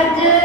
vardır.